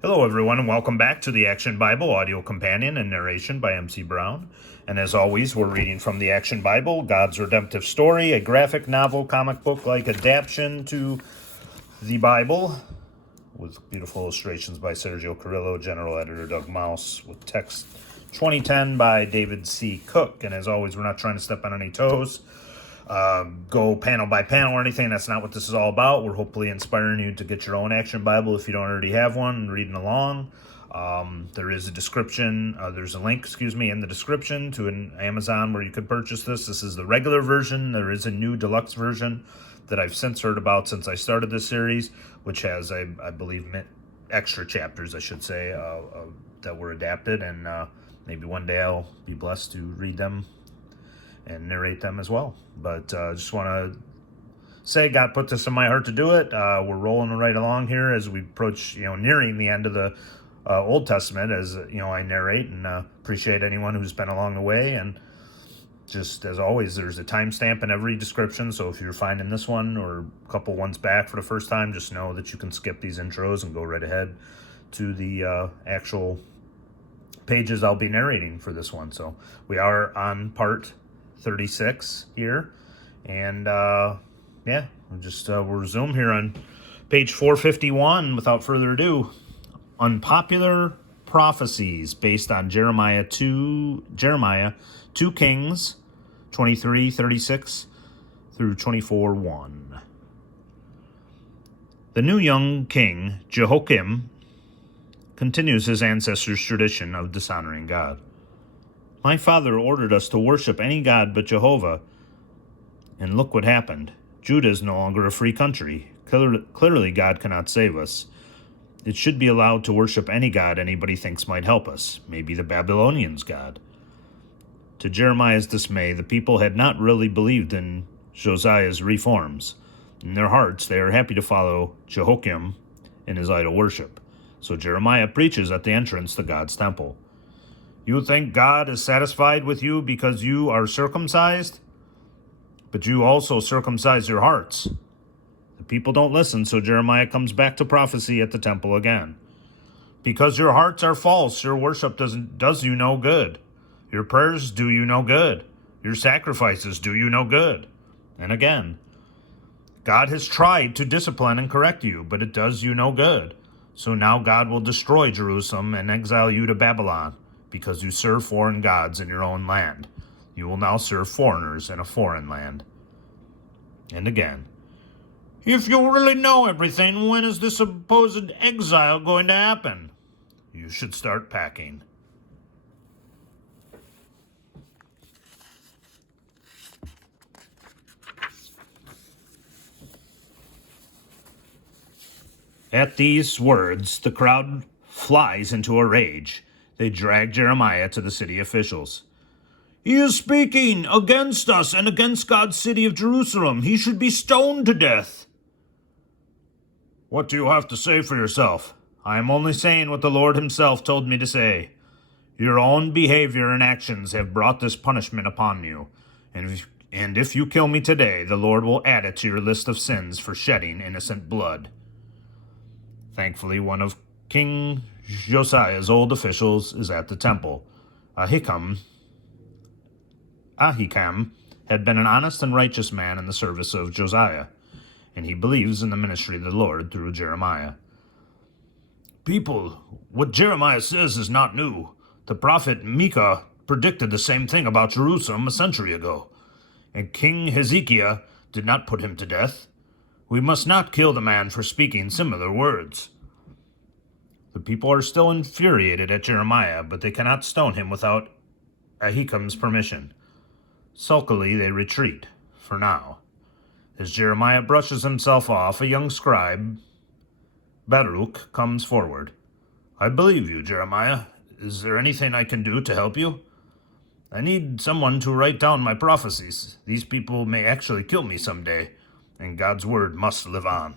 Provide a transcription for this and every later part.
Hello, everyone, and welcome back to the Action Bible Audio Companion and Narration by MC Brown. And as always, we're reading from the Action Bible, God's Redemptive Story, a graphic novel, comic book-like adaptation to the Bible, with beautiful illustrations by Sergio Carrillo, General Editor Doug Mouse, with text 2010 by David C. Cook. And as always, we're not trying to step on any toes. Go panel by panel or anything. That's not what this is all about. We're hopefully inspiring you to get your own Action Bible if you don't already have one and reading along. There is a description, there's a link, in the description to an Amazon where you could purchase this. This is the regular version. There is a new deluxe version that I've since heard about since I started this series, which has, I believe, extra chapters, I should say, that were adapted, and maybe one day I'll be blessed to read them and narrate them as well. But just want to say God put this in my heart to do it. We're rolling right along here as we approach, nearing the end of the Old Testament, as I narrate, and appreciate anyone who's been along the way. And just as always, there's a timestamp in every description, so if you're finding this one or a couple ones back for the first time, just know that you can skip these intros and go right ahead to the actual pages I'll be narrating for this one. So we are on part 36 here, and we'll resume here on page 451 without further ado. Unpopular prophecies based on Jeremiah 2 Kings 23:36 through 24:1. The new young king Jehoiakim continues his ancestors' tradition of dishonoring God. My father ordered us to worship any god but Jehovah, and look what happened. Judah is no longer a free country. Clearly, God cannot save us. It should be allowed to worship any god anybody thinks might help us, maybe the Babylonians' god. To Jeremiah's dismay, the people had not really believed in Josiah's reforms. In their hearts, they are happy to follow Jehoiakim in his idol worship. So Jeremiah preaches at the entrance to God's temple. You think God is satisfied with you because you are circumcised? But you also circumcise your hearts. The people don't listen, so Jeremiah comes back to prophecy at the temple again. Because your hearts are false, your worship does you no good. Your prayers do you no good. Your sacrifices do you no good. And again, God has tried to discipline and correct you, but it does you no good. So now God will destroy Jerusalem and exile you to Babylon, because you serve foreign gods in your own land. You will now serve foreigners in a foreign land. And again, if you really know everything, when is this supposed exile going to happen? You should start packing. At these words, the crowd flies into a rage. They drag Jeremiah to the city officials. He is speaking against us and against God's city of Jerusalem. He should be stoned to death. What do you have to say for yourself? I am only saying what the Lord himself told me to say. Your own behavior and actions have brought this punishment upon you. And if you kill me today, the Lord will add it to your list of sins for shedding innocent blood. Thankfully, one of King Josiah's old officials is at the temple. Ahikam had been an honest and righteous man in the service of Josiah, and he believes in the ministry of the Lord through Jeremiah. People, what Jeremiah says is not new. The prophet Micah predicted the same thing about Jerusalem a century ago, and King Hezekiah did not put him to death. We must not kill the man for speaking similar words. The people are still infuriated at Jeremiah, but they cannot stone him without Ahikam's permission. Sulkily, they retreat, for now. As Jeremiah brushes himself off, a young scribe, Baruch, comes forward. I believe you, Jeremiah. Is there anything I can do to help you? I need someone to write down my prophecies. These people may actually kill me someday, and God's word must live on.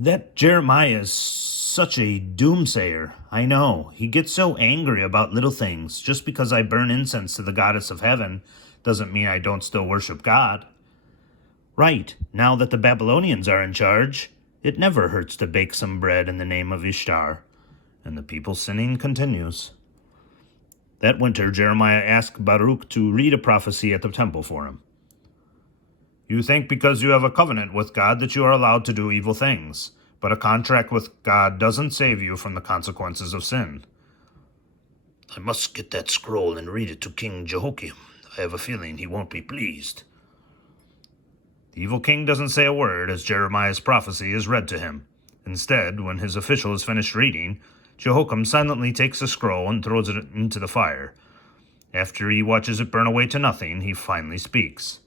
That Jeremiah is such a doomsayer. I know. He gets so angry about little things. Just because I burn incense to the goddess of heaven doesn't mean I don't still worship God. Right, now that the Babylonians are in charge, It never hurts to bake some bread in the name of Ishtar, and the people's sinning continues. That winter, Jeremiah asked Baruch to read a prophecy at the temple for him. You think because you have a covenant with God that you are allowed to do evil things, but a contract with God doesn't save you from the consequences of sin. I must get that scroll and read it to King Jehoiakim. I have a feeling he won't be pleased. The evil king doesn't say a word as Jeremiah's prophecy is read to him. Instead, when his official is finished reading, Jehoiakim silently takes the scroll and throws it into the fire. After he watches it burn away to nothing, he finally speaks.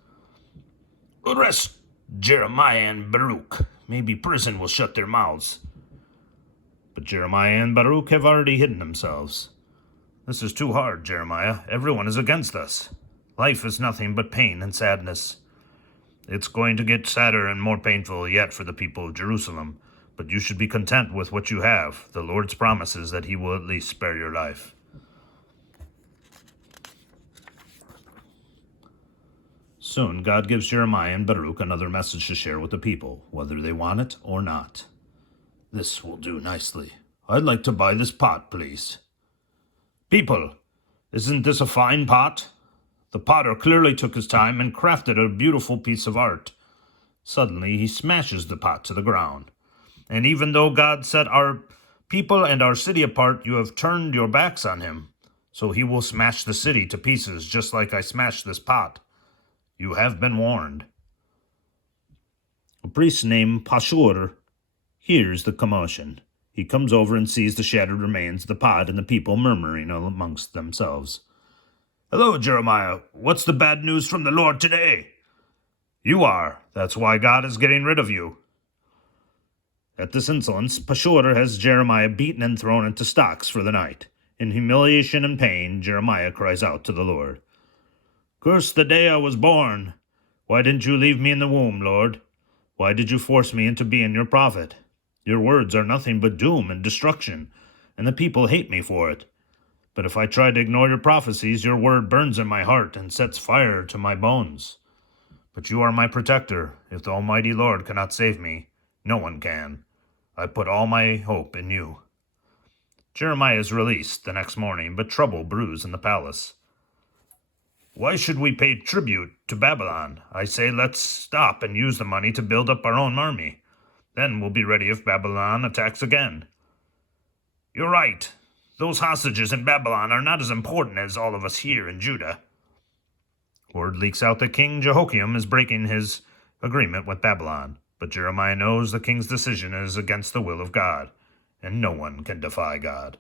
Arrest Jeremiah and Baruch. Maybe prison will shut their mouths. But Jeremiah and Baruch have already hidden themselves. This is too hard, Jeremiah. Everyone is against us. Life is nothing but pain and sadness. It's going to get sadder and more painful yet for the people of Jerusalem, but you should be content with what you have. The Lord's promises that he will at least spare your life. Soon, God gives Jeremiah and Baruch another message to share with the people, whether they want it or not. This will do nicely. I'd like to buy this pot, please. People, isn't this a fine pot? The potter clearly took his time and crafted a beautiful piece of art. Suddenly, he smashes the pot to the ground. And even though God set our people and our city apart, you have turned your backs on him. So he will smash the city to pieces, just like I smashed this pot. You have been warned. A priest named Pashur hears the commotion. He comes over and sees the shattered remains of the pot and the people murmuring amongst themselves. Hello, Jeremiah. What's the bad news from the Lord today? You are. That's why God is getting rid of you. At this insolence, Pashur has Jeremiah beaten and thrown into stocks for the night. In humiliation and pain, Jeremiah cries out to the Lord. Curse the day I was born. Why didn't you leave me in the womb, Lord? Why did you force me into being your prophet? Your words are nothing but doom and destruction, and the people hate me for it. But if I try to ignore your prophecies, your word burns in my heart and sets fire to my bones. But you are my protector. If the Almighty Lord cannot save me, no one can. I put all my hope in you. Jeremiah is released the next morning, but trouble brews in the palace. Why should we pay tribute to Babylon? I say let's stop and use the money to build up our own army. Then we'll be ready if Babylon attacks again. You're right. Those hostages in Babylon are not as important as all of us here in Judah. Word leaks out that King Jehoiakim is breaking his agreement with Babylon, but Jeremiah knows the king's decision is against the will of God, and no one can defy God.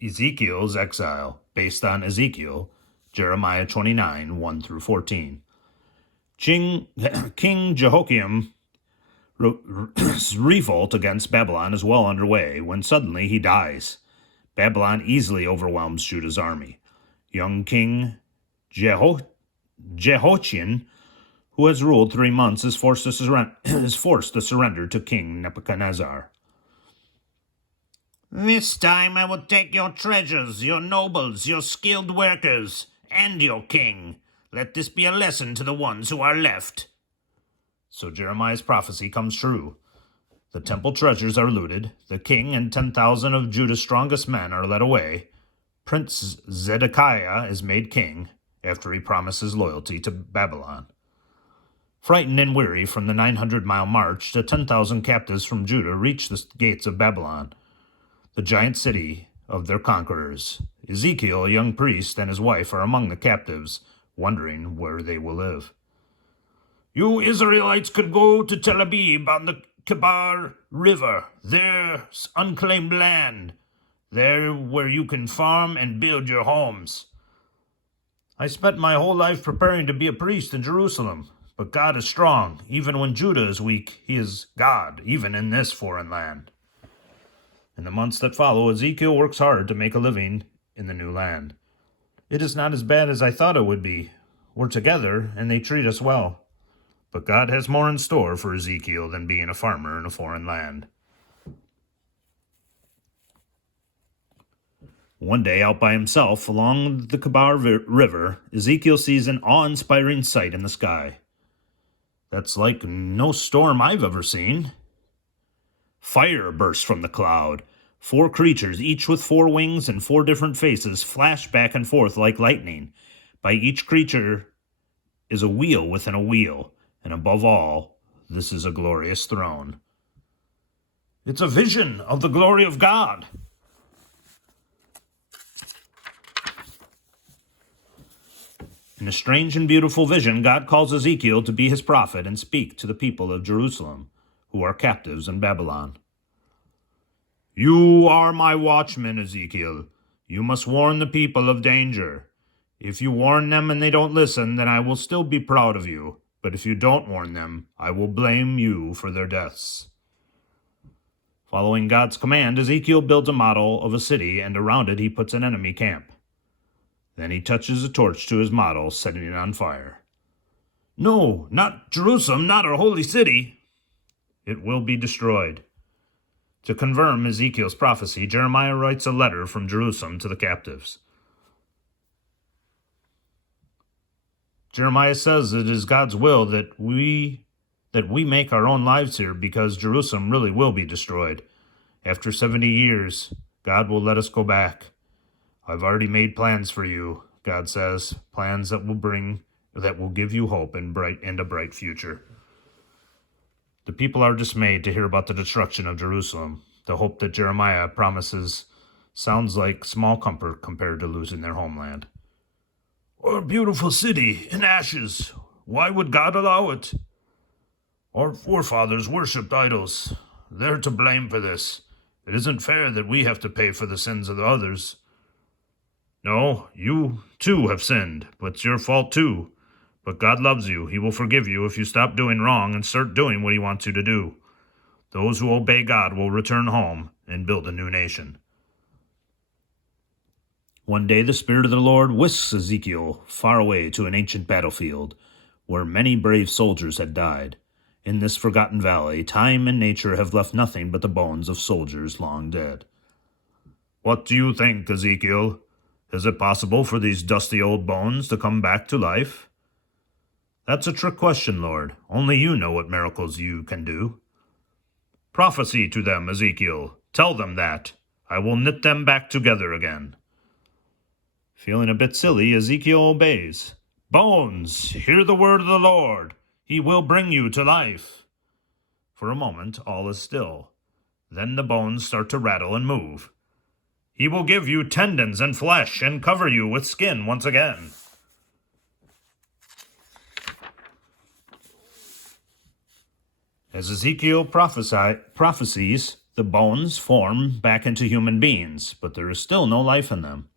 Ezekiel's exile, based on Ezekiel, Jeremiah 29, 1 through 14. King Jehoiakim revolt against Babylon is well underway when suddenly he dies. Babylon easily overwhelms Judah's army. Young King Jehoiachin, who has ruled 3 months, is forced to surrender to King Nebuchadnezzar. This time I will take your treasures, your nobles, your skilled workers, and your king. Let this be a lesson to the ones who are left. So Jeremiah's prophecy comes true. The temple treasures are looted, the king and 10,000 of Judah's strongest men are led away. Prince Zedekiah is made king after he promises loyalty to Babylon. Frightened and weary from the 900-mile march, the 10,000 captives from Judah reach the gates of Babylon, the giant city of their conquerors. Ezekiel, a young priest, and his wife are among the captives, wondering where they will live. You Israelites could go to Tel Aviv on the Kibar River. There's unclaimed land. There where you can farm and build your homes. I spent my whole life preparing to be a priest in Jerusalem, but God is strong. Even when Judah is weak, he is God, even in this foreign land. In the months that follow, Ezekiel works hard to make a living in the new land. It is not as bad as I thought it would be. We're together, and they treat us well. But God has more in store for Ezekiel than being a farmer in a foreign land. One day, out by himself along the Kabar River, Ezekiel sees an awe-inspiring sight in the sky. That's like no storm I've ever seen. Fire bursts from the cloud. 4 creatures, each with 4 wings and 4 different faces, flash back and forth like lightning. By each creature is a wheel within a wheel, and above all, this is a glorious throne. It's a vision of the glory of God. In a strange and beautiful vision, God calls Ezekiel to be his prophet and speak to the people of Jerusalem, who are captives in Babylon. You are my watchman, Ezekiel. You must warn the people of danger. If you warn them and they don't listen, then I will still be proud of you. But if you don't warn them, I will blame you for their deaths. Following God's command, Ezekiel builds a model of a city, and around it he puts an enemy camp. Then he touches a torch to his model, setting it on fire. No, not Jerusalem, not our holy city. It will be destroyed. To confirm Ezekiel's prophecy, Jeremiah writes a letter from Jerusalem to the captives. Jeremiah says it is God's will that we make our own lives here, because Jerusalem really will be destroyed. After 70 years, God will let us go back. I've already made plans for you, God says, plans that will give you hope and a bright future. The people are dismayed to hear about the destruction of Jerusalem. The hope that Jeremiah promises sounds like small comfort compared to losing their homeland. Our beautiful city in ashes. Why would God allow it? Our forefathers worshipped idols. They're to blame for this. It isn't fair that we have to pay for the sins of the others. No, you too have sinned, but it's your fault too. But God loves you. He will forgive you if you stop doing wrong and start doing what he wants you to do. Those who obey God will return home and build a new nation. One day the Spirit of the Lord whisks Ezekiel far away to an ancient battlefield where many brave soldiers had died. In this forgotten valley, time and nature have left nothing but the bones of soldiers long dead. What do you think, Ezekiel? Is it possible for these dusty old bones to come back to life? That's a trick question, Lord. Only you know what miracles you can do. Prophesy to them, Ezekiel. Tell them that. I will knit them back together again. Feeling a bit silly, Ezekiel obeys. Bones, hear the word of the Lord. He will bring you to life. For a moment, all is still. Then the bones start to rattle and move. He will give you tendons and flesh and cover you with skin once again. As Ezekiel prophesies, the bones form back into human beings, but there is still no life in them.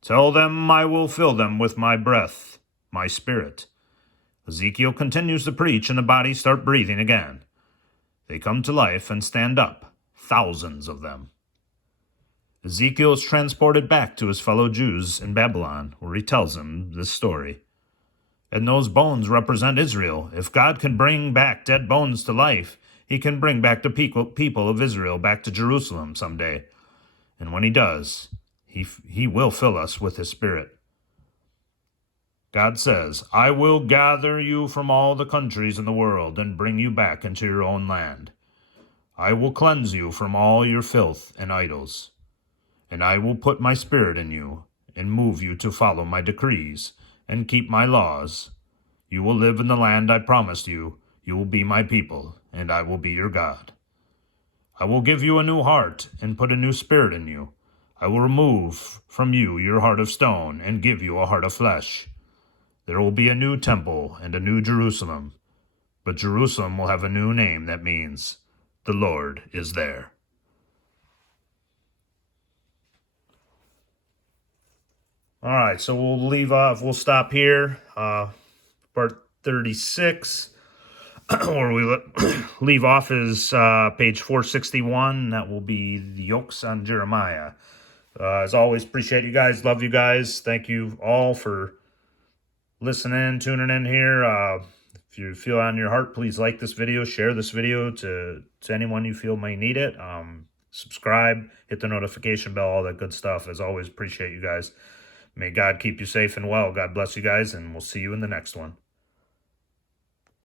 Tell them I will fill them with my breath, my spirit. Ezekiel continues to preach, and the bodies start breathing again. They come to life and stand up, thousands of them. Ezekiel is transported back to his fellow Jews in Babylon, where he tells them this story. And those bones represent Israel. If God can bring back dead bones to life, he can bring back the people of Israel back to Jerusalem someday. And when he does, he will fill us with his spirit. God says, I will gather you from all the countries in the world and bring you back into your own land. I will cleanse you from all your filth and idols. And I will put my spirit in you and move you to follow my decrees and keep my laws. You will live in the land I promised you. You will be my people, and I will be your God. I will give you a new heart and put a new spirit in you. I will remove from you your heart of stone and give you a heart of flesh. There will be a new temple and a new Jerusalem, but Jerusalem will have a new name that means the Lord is there. All right, so we'll stop here, part 36, where we leave off is page 461. That will be the yokes on Jeremiah. As always, appreciate you guys, love you guys. Thank you all for listening, tuning in here. If you feel on your heart, please like this video, share this video to anyone you feel may need it. subscribe, hit the notification bell, all that good stuff. As always, appreciate you guys. May God keep you safe and well. God bless you guys, and we'll see you in the next one.